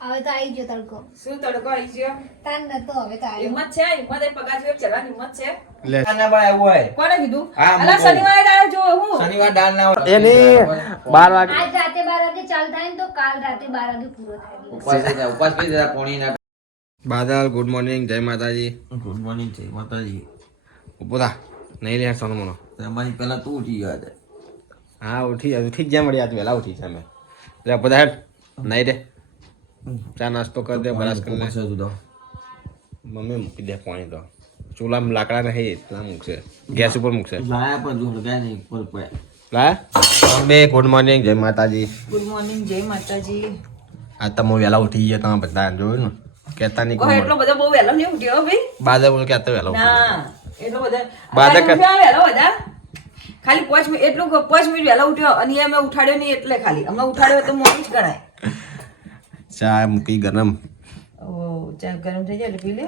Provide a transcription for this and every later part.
હવે તો આવી ગયો તડકો. શું તડકો આવી ગયો? તાન નતો હવે તો આવ્યો. હિંમત છે? હિંમત એ પગાર જેવો ચડવાની હિંમત છે? લે ના બળાય હોય કોને કીધું? હા, અલા મૂકો. શનિવારે આવ્યો જો હું. શનિવાર દાળ ના હોય એ નહીં 12 વાગે આજ રાતે 12 વાગે ચાલુ થાય ને તો કાલ રાતે 12 વાગે પૂરો થાય દિવસ. ઉપવાસ થઈ જાય ઉપવાસ કરી દેતા પોણી ના બાદલ ગુડ મોર્નિંગ જય માતાજી ગુડ મોર્નિંગ છે માતાજી ઉભો નહીં લે સોનો મોનો તમારી પહેલા તું ઉઠી ગયો છે હા ઉઠી જ જ્યાં મળી આજ વહેલા ઉઠી છે અમે એટલે બધા હેડ નહીં રે ચા નાસ્તો કરી દે બરાસ કરી લે મમ્મી મૂકી દે પાણી તો ચૂલામાં લાકડા નહીં એટલા મૂકશે ગેસ ઉપર મૂકશે લાયા પણ જો લગાય નહીં પર પર લાયા બે ગુડ મોર્નિંગ જય માતાજી ગુડ મોર્નિંગ જય માતાજી. આજ તમે વહેલા ઉઠી ગયા તમે બધા જોયું ને કહેતા નહીં ઓહ, એટલો બધો બહુ વહેલો નહીં ઉઠ્યો હો ભાઈ. બાદલ બોલ કહેતા વહેલા ઉઠી ના એટલો બધો બાધક- અત્યારે ઉઠ્યો વહેલો બધા. ખાલી 5 મિનિટ એટલું 5 મિનિટ વહેલો ઉઠ્યો અને એ મેં ઉઠાડ્યો નહીં એટલે ખાલી અમે ઉઠાડ્યો તો મોડું જ ગણાય. ચા મૂકી ગરમ ઓ ચા ગરમ થઈ જાય એટલે પી લે.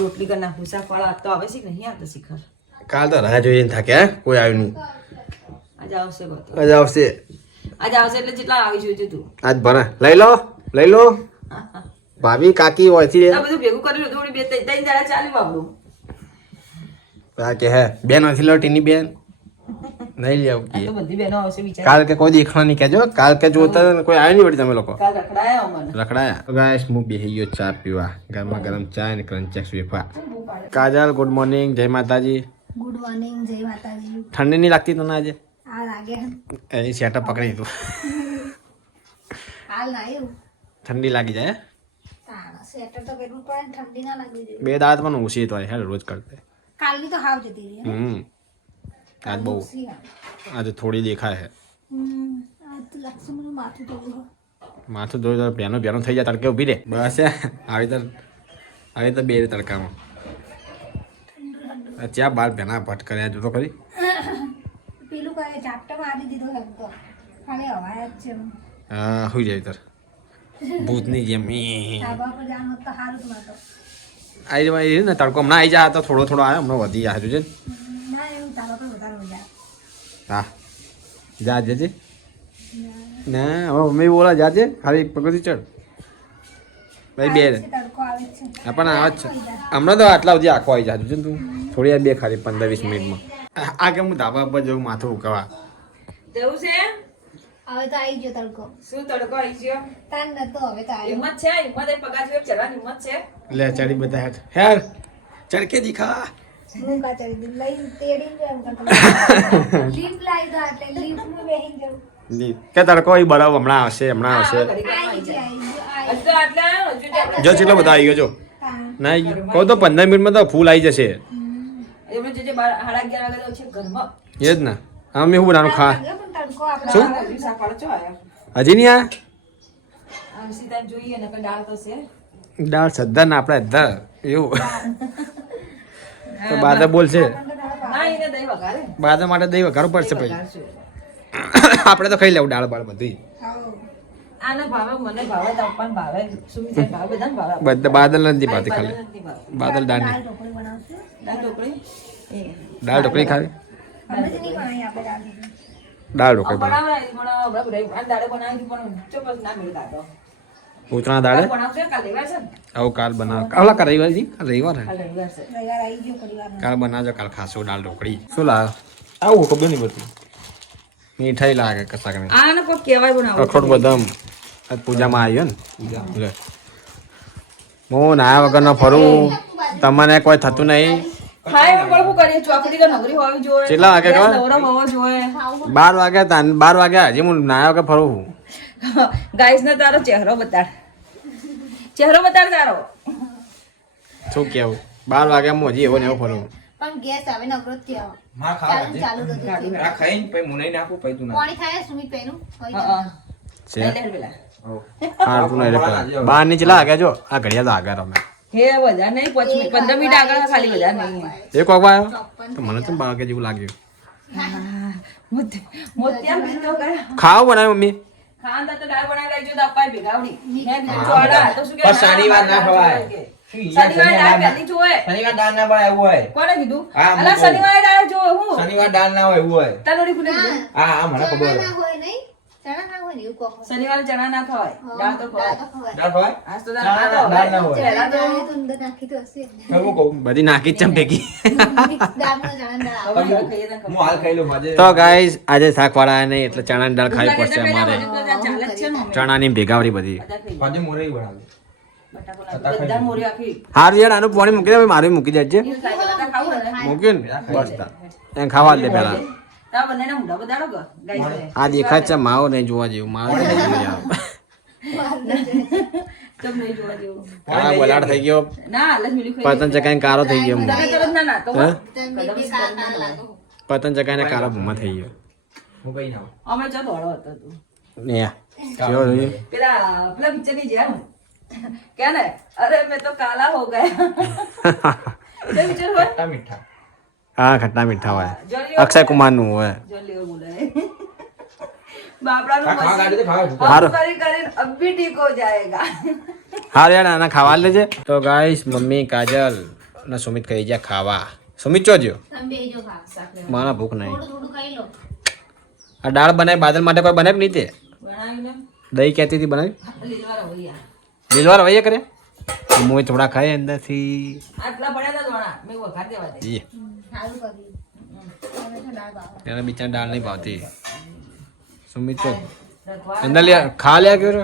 રોટલી કરી નાખું. શાકવાળા આજ તો આવે છે કે નહીં આવતો શિખર? કાલ તો રાહ જોઈને થાક્યા કોઈ આવ્યું નહીં આજે આવશે ગોતો. આજે આવશે આજે આવશે એટલે જેટલા આવી જોઈજો તું. આજ ભણા લઈ લો ભાભી કાકી હોયથી આ બધું ભેગું કરેલું થોડી 2-3 દાડા ચાલ્યું આપણું. આ કે હે બેન નથી લો ટીની બેન નહીં લે આ તો બધી બહેનો આવશે વિચાર. કાલ કે કોઈ દેખવા નહીં કહેજો કાલ કે જોતા કોઈ આવ્યું નહીં વળી તમે લોકો કાલ રખડાયા અમને. રખડાયા ગાઈસ હું બેહી ગયો ચા પીવા ગરમા ગરમ ચા અને ક્રંચેક્સ વેફા કાજલ ગુડ મોર્નિંગ જય માતાજી ગુડ મોર્નિંગ જય માતાજી. ઠંડી નહીં લાગતી તને આજે આ લાગે એ સેટઅપ પકડી દીધું હાલ ના આવ્યું. ઠંડી લાગી જાય તાણ સ્વેટર તો પહેરવું પડે ને ઠંડી ના લાગવી જોઈએ. બે દાંત પણ ઓછી તો હેડ રોજ કરતે કાલની તો હાવ જતી રહી ને. આજ બહુ ઓછી આવે. આજે થોડી દેખાય છે આજ તો લાગશે મને માથું ધોવું હોય. માથું ધોઈ બેનો થઈ જાય તડકે ઊભી રે બસ આવી તો બે તડકામાં ચા બાર બેના ભટ કર્યા જોતો કરી પેલું કરે ચાપટા મારી દીધો એમ તો ખાલી હવાય જ છે. હા હોઈ જાય તર ભૂતની જેમ ધાબા પર જવાનું હોત તો સારું જ નહોતું. આવી જવા ને તડકો હમણાં આવી જાય તો થોડો આવ્યો હમણાં વધી જાય જોજે ના એવું ધાબા પર વધારે હોય જાય. હા જા જજે ના હવે મમ્મી બોલા જાજે ખાલી પગથી ચડ ભાઈ બે તડકો આવે જ છે. પણ આવે જ છે હમણાં તો આટલા સુધી આખો આવી જાય જોજે ને તું થોડી વાર બે ખાલી 15-20 મિનિટમાં આ કે હું ધાબા પર જવું માથું ઉકાવા તેવું છે? હવે તો આવી ગયો તડકો. શું તડકો આવી ગયો? તાન નતો હવે તો આવ્યો. હિંમત છે? હિંમત એ પગાર જેવો ચડવાની હિંમત છે? લે ચડી બધા હેર ચડકે દીખા હું કા ચડી દીધું લઈને તેડીને એમ કરતો. લીપ લાવી દો એટલે લીપમાં બેસી જાઉં. કે તડકો એ બરાબર હમણાં આવશે ઘડી આવી ઘડીમાં જાય, આવી આવી જાય. હજુ તો આટલા આવ્યો, હજુ તો આટલા. જો કેટલો બધા આવી ગયો જો તાન. ના કહું તો 15 મિનિટમાં તો ફૂલ આવી જશે એમણે જે 11:30 વાગે તો છે ઘરમાં. એ જ ને હા મેં શું બનાવું ખા લાગ્યો પણ તડકો આપણે શું? હજુ શાકવાળો ચો આયો? હજી નહીં આ આમ સીધા જોઈએ ને પણ દાળ તો છે. દાળ સદ્ધર ને આપણે અધર એવું તો બાદા બોલશે ના એને દહીં વઘારે. બાદા માટે દહીં વઘારવું પડશે પછી વઘારશું. આપણે તો ખાઈ લેવું દાળ બાળ બધી ખાઓ. આને ભાવે, મને ભાવે, તારા પપ્પાને ભાવે, સુમિતને ભાવે, બધાને ભાવે. બધા બાદલ નથી પાતી ખાલી બધાને નથી ભાવે. બાદલ દાળ દાળ નહીં ઢોકળી બનાવશું. દાળ ઢોકળી? એ. દાળ ઢોકળી ખાવી અમે જ નહીં બનાવી આપણે દાળ ઢોકળી. દાળ આ ઢોકળી બનાવ બનાવડાવી, હમણાં બધા આ દાડે બનાવી હતી પણ ચોક્કસ ના મેળ કાઢો. ઉતરા દાળે કાલ બનાવશે? કાલ રવિવાર છે ને? આવું કાલ બનાવ કાલ કા રવિવાર જી કાલ રવિવાર હે કાલ રવિવાર છે. રવિવાર આવી ગયો પરિવારનો. કાલ બનાવજો કાલ ખાશું દાળ ઢોકળી શું લાવ આવું ખબર નહીં બધું મીઠાઈ લાગે કશાક નહીં આને કોઈ કહેવાય બનાવો. અખરોટ બદામ આજ પૂજામાં આવ્યો ને લે હું નાયા વગર ન ફરું તમને કોઈ થતું નહીં ખાય એમ પણ શું કરીએ? ચોકડી કે નગરી હોવી જોઈએ. કેટલા વાગે ગેસ ખબર? નવરો હોવો જોઈએ. 12 વાગ્યા તા 12 વાગ્યા હજી હું નાયા વગર ફરું છું ગાઈસ ને તારો ચહેરો બતાડ. ચહેરો બતાડ તારો. શું કેવું 12 વાગ્યા હું હજી એવો ને એવો ફરું પણ ગેસ આવે નકરો જ કહેવા. માં ચાલુ ખાવા ચાલુ તો થયું. આ ખાઈને પછી મુનાઈ નાખું પછી તું ના પાણી થાય સુમિત પેનું હોય હા, તો. હા. છે લઈ લે પેલા. હા તું નહીં રે પેલા 12 ની ચલા આગળ જો આ ઘડિયા તો આગળ રમે હે વધારે નહીં 5 મિનિટ 15 મિનિટ આગળ ખાલી વધારે નહીં. એક વાગવા આવ્યો તો મને તો 12 વાગ્યા જેવું લાગ્યું મોતિયા બીજો ગયા. ખાવ બનાવ્યું મમ્મી ખાંડા તો દાળ બનાવી લાવજો તો અપાય ભેગાવડી. મેં કીધું ચોળા તો શું કે પણ શનિવાર ના ખવાય. શનિવારે દાળ પહેલી જોવે. શનિવાર દાળ ના બળાય એવું હોય કોને કીધું? હા, અલા મૂકો. શનિવારે દાળ જોવે હું. શનિવાર દાળ ના હોય એવું હોય તારોડી કોને કીધું? હા હા મને ખબર ના હોય નહીં. ચણા ના હોય ને એવું કોક હોય. શનિવારે ચણા ના ખવાય, હા, દાળ તો દાળ ખવાય. તો ખવાય. દાળ ખવાય? આજ તો ના, દાળ ના, ખાતો દાળ ના હવે. હોય. પહેલા તો દાળ તો અંદર નાખી તો હશે જ ને. હું કહું. બધી નાખી જ ચમ ભેગી મિક્સ દાળનો ચણાની દાળ આવે. હવે ખાઈએ તો હું હાલ ખાઈ લઉં આજે. તો ગાઈસ આજે શાકવાળા નહીં એટલે ચણાની દાળ ખાવી પડશે અમારે ચાલે જ છે ને અમે. ચણાની ભેગાવરી બધી બધા ખાઈએ. આજે મોરઈ બનાવી. બટાકો નાખી, બધા મોરી આખી. હારું યાર આનું પાણી મૂકી દે મારું મૂકી દેજે એ ખાઈ બધા ખાવું હોય ને. મૂક્યું ને બસ તાર. એને ખાવા જ દે પેલા તારા બંનેના મોઢા બધાડો ગો, ગાઈસ. આ દેખાય છે માવો નહીં જોવા જેવું માવો નહીં જોવા જેવું. ચમ નહીં જોવા જેવું. આ વલાડ થઈ ગયો ના, લક્ષ્મી ખાઈ પતંગ ચકાઈને કારો થઈ ગયો તમે તરત ના નાતો હો. હે? તમે બી કાકા લાગો. પતંગ ચકાઈને કારો ભૂમા થઈ ગયો હું કઈ ના અમે ચો દોડો હતો તું. ને કેવો રહ્યું? પેલા પિક્ચર ની જેમ क्या ना, अरे मैं तो काला हो गया. जो पिक्चर हुआ મીઠા મીઠા. હા ખટ્ટા મીઠા હોય જોલી અક્ષય કુમાર નું હોય जो लियो बोला है बापड़ा નું ખાવા ગાડી તો ખાવા જ. હારું. કરી કરી अब भी ठीक हो जाएगा. હારું યાર આના ખાવા લેજે તો ગાઈસ મમ્મી કાજલ ને સુમિત કહી ગયા ખાવા સુમિત ચોજો તમે બેજો ખા શાક લેવા. મારા ભૂખ નહીં થોડું થોડું ખાઈ લો. આ દાળ બનાવી બાદલ માટે કોઈ બનાવી નહીં તે બનાવીને દહીં કહેતી હતી બનાવી લીલવા રવૈયા દિલવાર વહીએ કરે મોય થોડા ખાય અંદરથી આટલા પડ્યા હતા ધોણા મેં વઘાર દેવા દે. ઈ, સારું કર્યું. તમે તો દાળ ભાવે. એને બિચારા દાળ નહીં ભાવતી સુમિત ચો રખવા અંદર લે ખા લે ગયો તો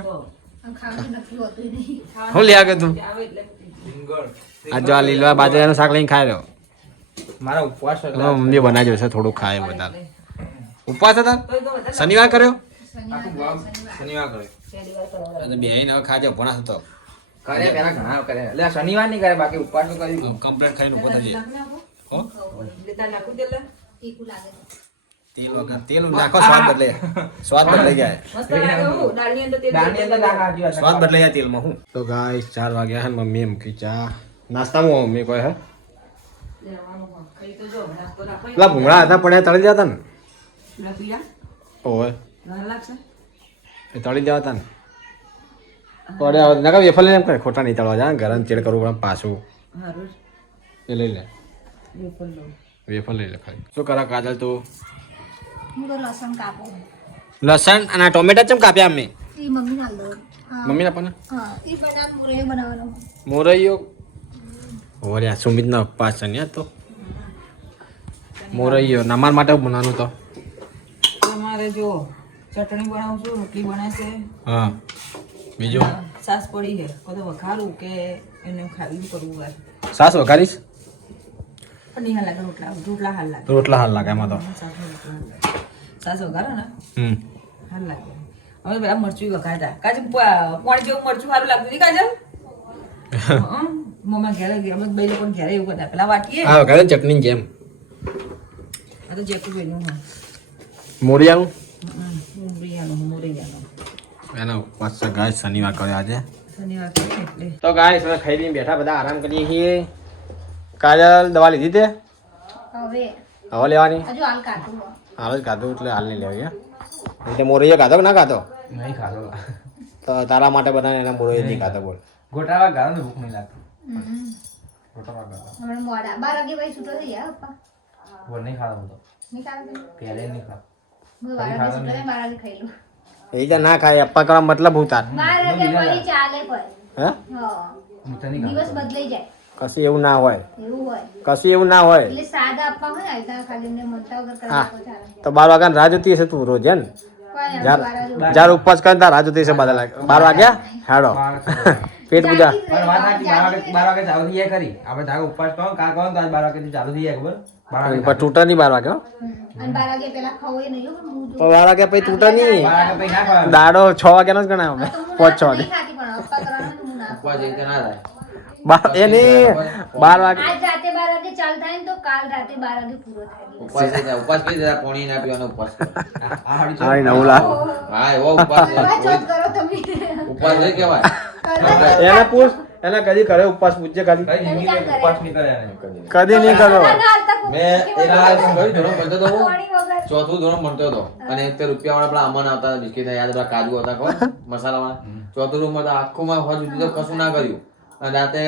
આમ ખાવાનું નથી હોતું નહીં. હું લે ગયો તું આવે એટલે રીંગણ. આ જો આ લીલવા બાજરાનું શાક લઈને ખાઈ રહ્યો મારા ઉપવાસ હતો. હવે મમ્મી બનાવ્યો છે થોડું ખાય બધા ઉપવાસ હતા તો તો બધા શનિવાર કર્યો આખું ગામ શનિવાર કરે. પહેલી વાર કરવા બે હવે ખાજો ભણા હતો કરે પેલા ઘણા કરે. એટલે આ શનિવાર નહીં કરે બાકી ઉપવાસ તો કરી. કમ્પ્લીટ ખાઈને ઉભો થજે હો લેતા નાખું તેલ તીખું લાગે. તેલ વગર તેલ નાખો સ્વાદ બદલે સ્વાદ બદલાઈ જાય મસ્ત લાગે હો દાળની અંદર તેલ દાળની અંદર નાખ હાજી વાત. સ્વાદ બદલાઈ જાય તેલમાં હું તો ગાઈસ 4 વાગ્યા હે મમ્મીએ મૂકી ચા નાસ્તામાં મમ્મી કોઈ હે લેવાનું હોય. ખાઈ તો જો નાસ્તો રાખો પેલા ભૂંગળા હતા પડ્યા તળી જતા ને ના પીયા ઓય ઘર લાગશે એ તળી દેવા હતા ને પડ્યા નકા વેફર લઈને એમ કરે ખોટા નહીં તળવા જા ગરમ ચેડ કરવું પડે પાછું હારું એ લઈ લે એ પણ લો વેફર લઈ લે ખાલી શું કરા કાજલ તું હું તો લસણ કાપું. લસણ અને ટોમેટા ચમ કાપ્યા અમે ઈ મમ્મી ના લો. હા. મમ્મીને પણ હા, ઈ બનાવવાનું મોરૈયો ઓર્યા સુમિતનો ઉપવાસ છે ને યાર તો મોરૈયો નમાર માટે બનાવવાનું તો તમારે જો ચટણી બનાવું છું, રોટલી બનાવશે, હા બીજું સાસ પડી છે, તો વઘારું કે એને ખાવી કરવું વાર સાસ વઘારીશ પણ નહીં હાલ લાગે રોટલા રોટલા હાલ લાગે રોટલા હાલ લાગે એમાં તો સાસનો રોટલા હાલ લાગે. સાસ વઘારો ને હમ હાલ લાગે. અમે પેલા મરચું વઘારતા કાજુ પાણી જેવું મરચું સારું લાગતું નહીં કાજલ મમ્મા ઘેરે ગયા અમે બે લોકો ઘેરે એવું કરતા પેલા વાટીએ હા વઘારે ચટણી જેમ આ તો જેકું બેનું હોય મોરિયાનું મોરિયાનું એના ઉપવાસ છે ગાય શનિવાર કર્યો આજે શનિવાર કરે એટલે તો ગાય હવે ખાઈ પીને બેઠા બધા આરામ કરીએ છીએ કાજલ દવા લીધી તે હવે હવે લેવાની હજુ હાલ કાઢું. હાલ જ ખાધું એટલે હાલ નહીં લેવી એટલે મોરૈયો ખાધો કે ના ખાધો નહીં ખાધો. તો તારા માટે બનાવીને એના મોરૈયો નહીં ખાધો બોલ ગોટાવા ગાળો ને ભૂખ નહીં લાગતી. હમ. ગોટાવા ગાળો. હમણાં મોડા 12 વાગે ભાઈ છૂટો થઈ જાય પપ્પા. બોલ નહીં ખાધો હું તો. નહીં ખાવા દે. પહેલે નહીં ખાધો. હું 12 વાગે છૂટો થાય 12 વાગે ખાઈ લઉં. એ જ ના ખાય અપ્પા કરવા મતલબ હું તાર 12 વાગે પછી ચાલે કોઈ. હે હા. મીઠા નહીં ખાધો. દિવસ બદલાઈ જાય કશું એવું ના હોય એવું હોય. કશું એવું ના હોય એટલે સાદા આપવા હોય ને આયતા ખાલી એમને મમતા વગર હા. કરવા ચાલે. તો 12 વાગ્યા રાહ જોતી હશે તું રોજ હે ને કોઈ જાર 12 વાગે જાર ઉપવાસ કરતા રાહ જોતી હશે 12 વાગ્યા હેડો પેટ પૂજા પણ વાત સાચી, 12 વાગે ચાલુ થઈ જાય ખરી. આપણે ધારો ઉપવાસ કરો કાં કરો તો આજ 12 વાગેથી ચાલુ થઈ જાય ખબર 12 વાગે પણ તૂટે નહીં 12 વાગે હો. અને 12 વાગે પેલા ખવાય નહીં હો, હું તો 12 વાગ્યા પછી તૂટે નહીં 12 વાગે પછી ના ખાવાનું. દાડો 6 વાગ્યાનો જ ગણાય અમે તો હું 5-6 વાગે નહીં ખાતી પણ અપ્પા કરવાનું તો હું ના ઉપવાસ એ રીતે ના થાય. એ નહીં 12 વાગે આજ રાતે 12 વાગે ચાલુ થાય ને તો કાલ રાતે 12 વાગે પૂરો થાય દિવસ. ઉપવાસ એ થાય. ઉપવાસ કરી દેતા પાણી ના પીવાનો ઉપવાસ કરો. આ હાડી હા 9 લાખ હા એવો ઉપવાસ છે. કરવા ચોથ કરો તમે. ઉપવાસ નહીં કહેવાય. એને પૂછ એને કદી કરે ઉપવાસ પૂછજે ખાલી કઈ જિંદગીમાં ઉપવાસ નહીં કરે એને કદી. કદી નહીં કરો ના, ના, હાલતા ખૂબ મેં કેવું એના કયું ધોરણ ભણતો હતો હું? પાણી વગર. ચોથું ધોરણ ભણતો હતો અને એક તે રૂપિયા વાળા પેલા અમન આવતા હતા બિસ્કિટ યાદ પેલા કાજુ હતા ખબર મસાલા વાળા ચોથું રૂમ હતા આખું માં હોજ સુધી તો કશું ના કર્યું અને રાતે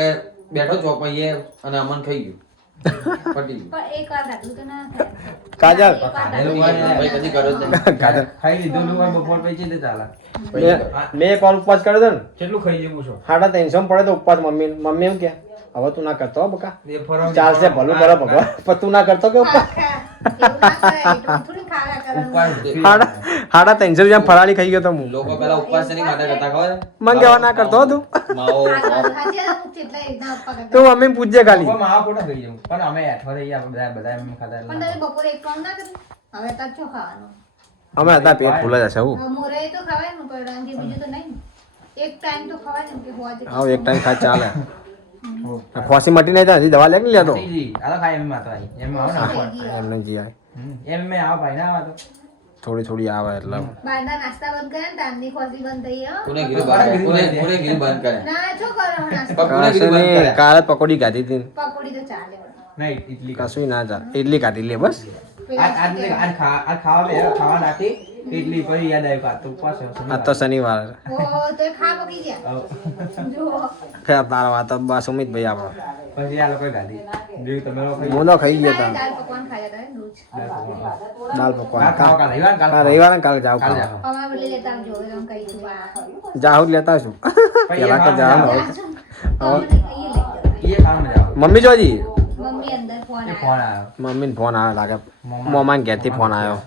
બેઠો ચોકમાં એ અને અમન ખાઈ ગયું પટી પણ એક વાર ખાધું તો ના થાય. કાજલ. એક વાર ખાધું. ભાઈ કદી કર્યો જ નહીં. કાજલ ખાઈ લીધું હોય બપોર પછી તે ચાલે મેં એક વાર ઉપવાસ કર્યો હતો ને કેટલું ખાઈ જેવું છો 350 પડે તો ઉપવાસ મમ્મી એમ કે હવે તું ના કરતો હો બકા એ ફરવા ચાલશે ભલું કરો ભગવાન પણ તું ના કરતો કે ઉપવાસ એવું ના કરાય, એટલું થોડી ખાવા કરવાનું. 350 રૂપિયા ફરાળી ખાઈ ગયો તો હું લોકો પેલા ઉપવાસ શેની માટે કરતા ખબર છે? મને કેવા ના કરતો હો તું માવો ખાજે અમુક જેટલા એકદમ અપ્પા કરતા. તું મમ્મી પૂછજે ખાલી માવા પોટા ખાઈ જવું પણ અમે અઠવાડિયે બધા બધા એમ ખાતા પણ તમે બપોરે એક કામ ના કર્યું? હવે તાર શું ખાવાનું? અમે હતા પેટ ફૂલ જ હશે હું મોરે તો ખવાય ને પણ રાંધી બીજું તો નહીં ને. એક ટાઈમ તો ખવાય ને કે હોવા દે. આવ એક ટાઈમ ખાઈ ચાલે ખોસી મટી નહીં તો હજી દવા લે કે લેતો જી આ તો ખાઈ એમ માતો આવી એમ આવો ને થઈ ગઈ હવે. એમને જી આવે એમ મેં આવો ભાઈ ના આવો થોડી થોડી આવે એટલે બહારના નાસ્તા બંધ કરે ને તારની ખોસી બંધ થઈ હો. કોને કીધું બંધ કરે? કોને કીધું બંધ કરે? ના શું કરો નાસ્તો? કોને કીધું બંધ કરે? કાલે પકોડી ખાધી હતી પકોડી તો ચાલે વળી. નહીં ઇડલી કશું ના ચાલે ઇડલી ખાધી લે બસ પેલા આજ ખાવા બે ખાવા નાખી ઇડલી પછી યાદ આવ્યું કાં તો ઉપવાસ છે, આ તો શનિવાર ઓ તો ખા પકી ગયા. જો ફેર તારા વાત બસ સુમિતભાઈ આપણો પછી આ લોકો ગાધી જોયું તમે લોકો ખાઈ હું તો ખાઈ ગયો તા દાળ પકવાન ખાયા હતા ને રોજ. દાલ કાલ પકવાન ખાવા કાલ રવિવાર કાલ હા રવિવારે કાલે જાવ કાલ ખાવા. જાઓ. અમારે બદલે લેતા આવજો હવે હું કહી દઉં. આ જાહુ જ લેતા આવશું પેલા તો જવાનું હોય. અમને કહીએ લઈ જતા. એ ખાવાનું જાઓ મમ્મી જોજી મમ્મી અંદર ફોન એ આવ્યો. ફોન આવ્યો મમ્મીને ફોન આવ્યો લાગે મોમાન ઘેરથી ફોન આવ્યો